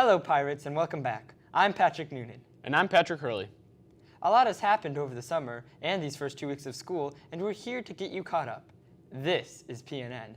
Hello, Pirates, and welcome back. I'm Patrick Noonan. And I'm Patrick Hurley. A lot has happened over the summer and these first 2 weeks of school, and we're here to get you caught up. This is PNN.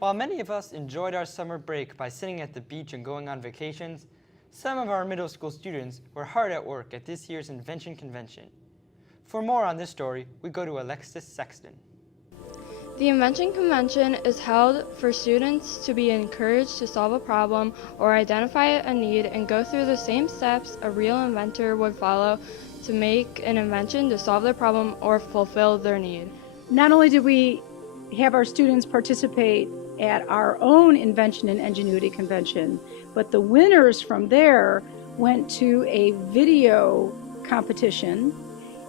While many of us enjoyed our summer break by sitting at the beach and going on vacations, some of our middle school students were hard at work at this year's Invention Convention. For more on this story, we go to Alexis Sexton. The Invention Convention is held for students to be encouraged to solve a problem or identify a need and go through the same steps a real inventor would follow to make an invention to solve their problem or fulfill their need. Not only did we have our students participate at our own Invention and Ingenuity Convention, but the winners from there went to a video competition,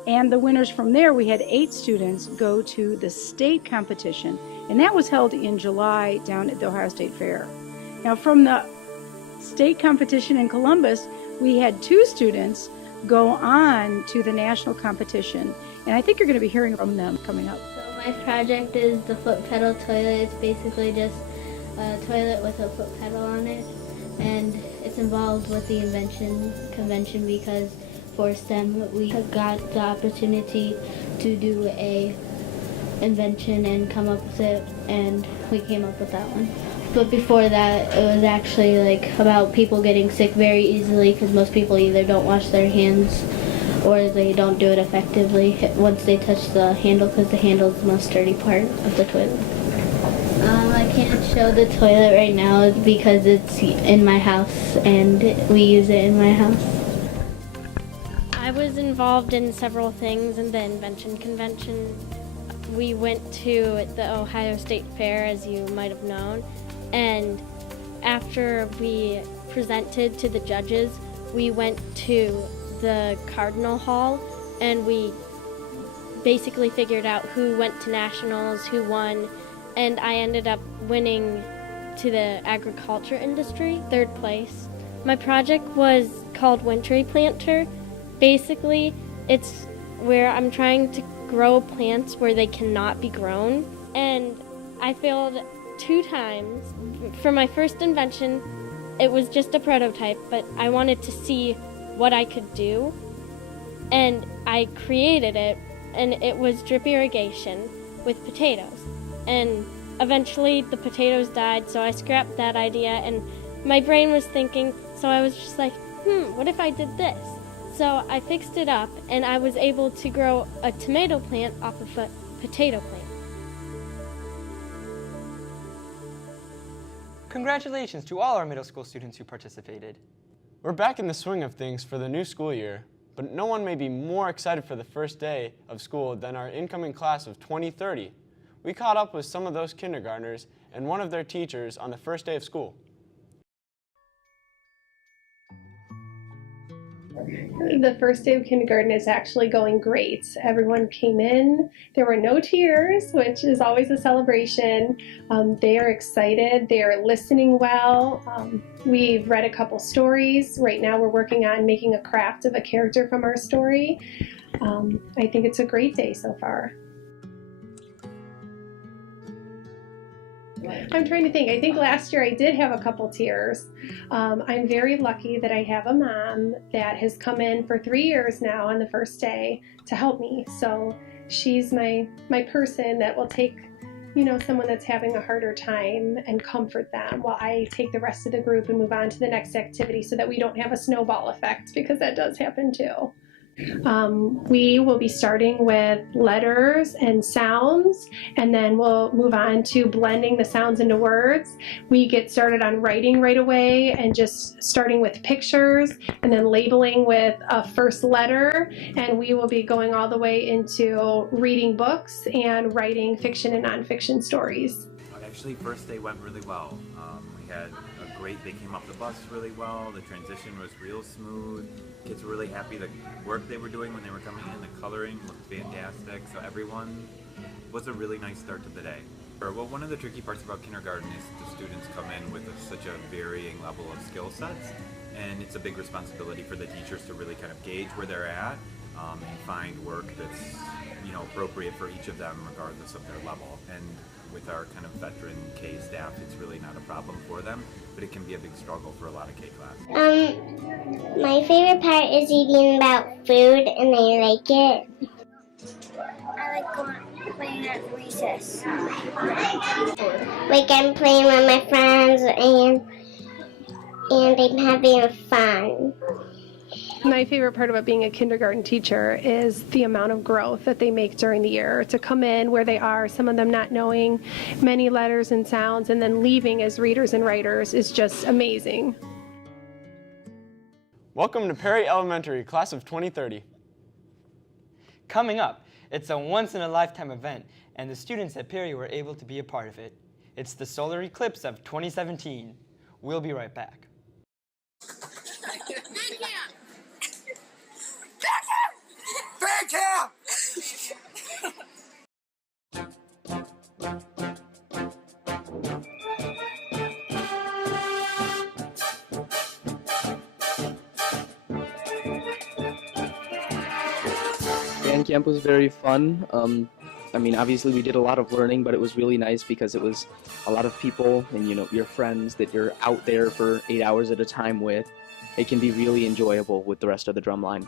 and the winners from there, we had 8 students go to the state competition, and that was held in July down at the Ohio State Fair. Now from the state competition in Columbus, we had 2 students go on to the national competition, and I think you're going to be hearing from them coming up. My project is the foot pedal toilet. It's basically just a toilet with a foot pedal on it, and it's involved with the Invention Convention because for STEM we got the opportunity to do a invention and come up with it, and we came up with that one. But before that, it was actually like about people getting sick very easily because most people either don't wash their hands or they don't do it effectively once they touch the handle, because the handle is the most sturdy part of the toilet. I can't show the toilet right now because it's in my house and we use it in my house. I was involved in several things in the Invention Convention. We went to the Ohio State Fair, as you might have known, and after we presented to the judges, we went to the Cardinal Hall, and we basically figured out who went to nationals, who won, and I ended up winning to the agriculture industry, 3rd place. My project was called Wintry Planter. Basically, it's where I'm trying to grow plants where they cannot be grown, and I failed 2 times. For my first invention, it was just a prototype, but I wanted to see what I could do, and I created it, and it was drip irrigation with potatoes, and eventually the potatoes died, so I scrapped that idea, and my brain was thinking, so I was just like, what if I did this? So I fixed it up, and I was able to grow a tomato plant off of a potato plant. Congratulations to all our middle school students who participated. We're back in the swing of things for the new school year, but no one may be more excited for the first day of school than our incoming class of 2030. We caught up with some of those kindergartners and one of their teachers on the first day of school. The first day of kindergarten is actually going great. Everyone came in. There were no tears, which is always a celebration. They are excited. They are listening well. We've read a couple stories. Right now we're working on making a craft of a character from our story. I think it's a great day so far. I'm trying to think. I think last year I did have a couple tears. I'm very lucky that I have a mom that has come in for 3 years now on the first day to help me. So she's my person that will take, someone that's having a harder time and comfort them while I take the rest of the group and move on to the next activity so that we don't have a snowball effect, because that does happen too. We will be starting with letters and sounds, and then we'll move on to blending the sounds into words. We get started on writing right away and just starting with pictures and then labeling with a first letter, and we will be going all the way into reading books and writing fiction and nonfiction stories. Actually, first day went really well. We had a great, they came off the bus really well, the transition was real smooth, kids were really happy, the work they were doing when they were coming in, the coloring looked fantastic, so everyone was a really nice start to the day. Well, one of the tricky parts about kindergarten is the students come in with such a varying level of skill sets, and it's a big responsibility for the teachers to really kind of gauge where they're at and find work that's appropriate for each of them regardless of their level. And with our kind of veteran K staff, it's really not a problem for them, but it can be a big struggle for a lot of K classes. My favorite part is eating about food, and I like it. I like playing at recess. Like I'm playing with my friends, and I'm having fun. My favorite part about being a kindergarten teacher is the amount of growth that they make during the year. To come in where they are, some of them not knowing many letters and sounds, and then leaving as readers and writers is just amazing. Welcome to Perry Elementary, class of 2030. Coming up, it's a once-in-a-lifetime event, and the students at Perry were able to be a part of it. It's the solar eclipse of 2017. We'll be right back. Band camp was very fun. Obviously we did a lot of learning, but it was really nice because it was a lot of people and, your friends that you're out there for 8 hours at a time with. It can be really enjoyable with the rest of the drum line.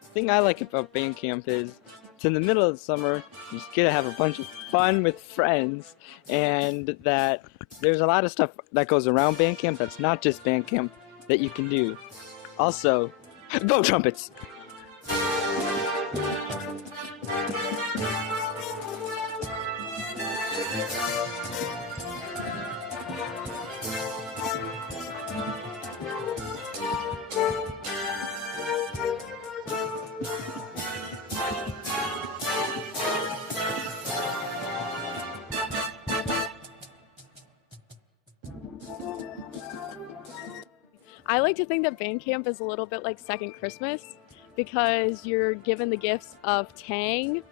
The thing I like about band camp is it's in the middle of the summer, you just get to have a bunch of fun with friends, and that there's a lot of stuff that goes around band camp that's not just band camp that you can do. Also, go trumpets! I like to think that band camp is a little bit like second Christmas because you're given the gifts of Tang.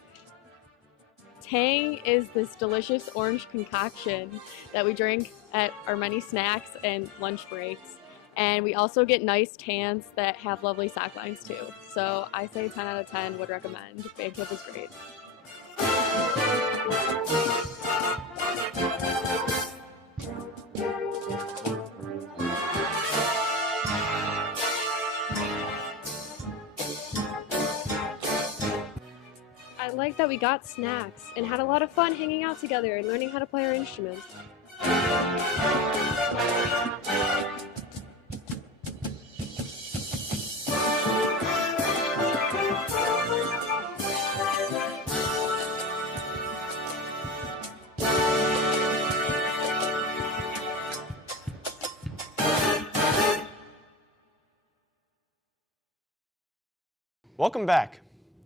Tang is this delicious orange concoction that we drink at our many snacks and lunch breaks. And we also get nice tans that have lovely sock lines too. So I say 10 out of 10 would recommend. Band camp is great. I like that we got snacks and had a lot of fun hanging out together and learning how to play our instruments. Welcome back.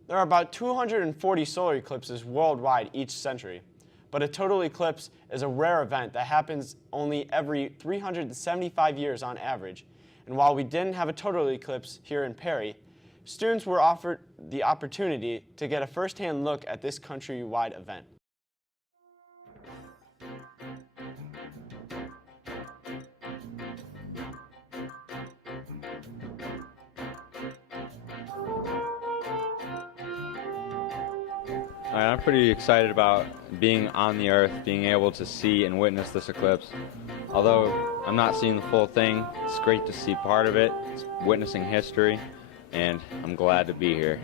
There are about 240 solar eclipses worldwide each century, but a total eclipse is a rare event that happens only every 375 years on average. And while we didn't have a total eclipse here in Perry, students were offered the opportunity to get a first-hand look at this countrywide event. I'm pretty excited about being on the Earth, being able to see and witness this eclipse. Although I'm not seeing the full thing, it's great to see part of it, it's witnessing history, and I'm glad to be here.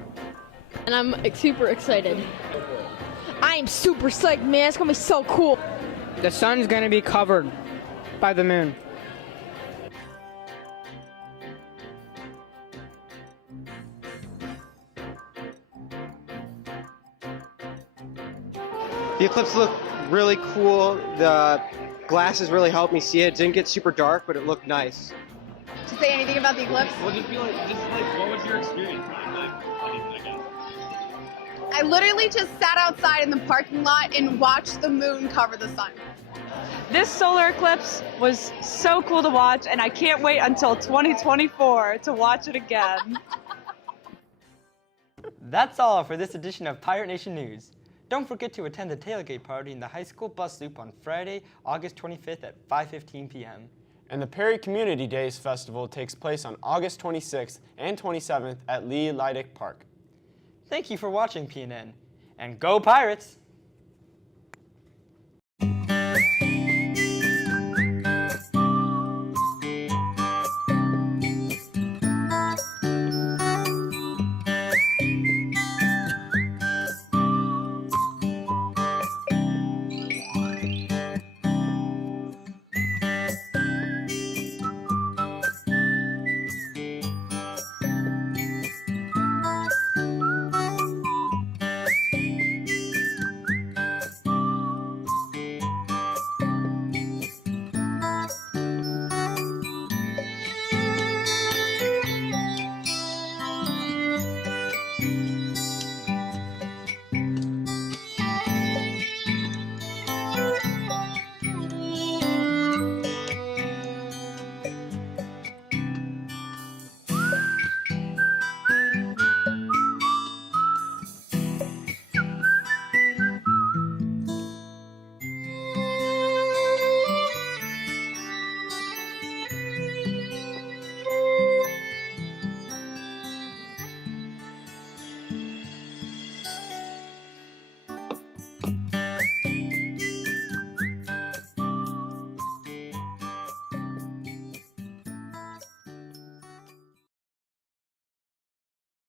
And I'm super excited. I am super psyched, man. It's gonna be so cool. The sun's gonna be covered by the moon. The eclipse looked really cool. The glasses really helped me see it. It didn't get super dark, but it looked nice. To say anything about the eclipse? What did you feel like? What was your experience like? I literally just sat outside in the parking lot and watched the moon cover the sun. This solar eclipse was so cool to watch, and I can't wait until 2024 to watch it again. That's all for this edition of Pirate Nation News. Don't forget to attend the tailgate party in the high school bus loop on Friday, August 25th at 5:15 p.m. And the Perry Community Days Festival takes place on August 26th and 27th at Lee Leidick Park. Thank you for watching PNN, and go Pirates!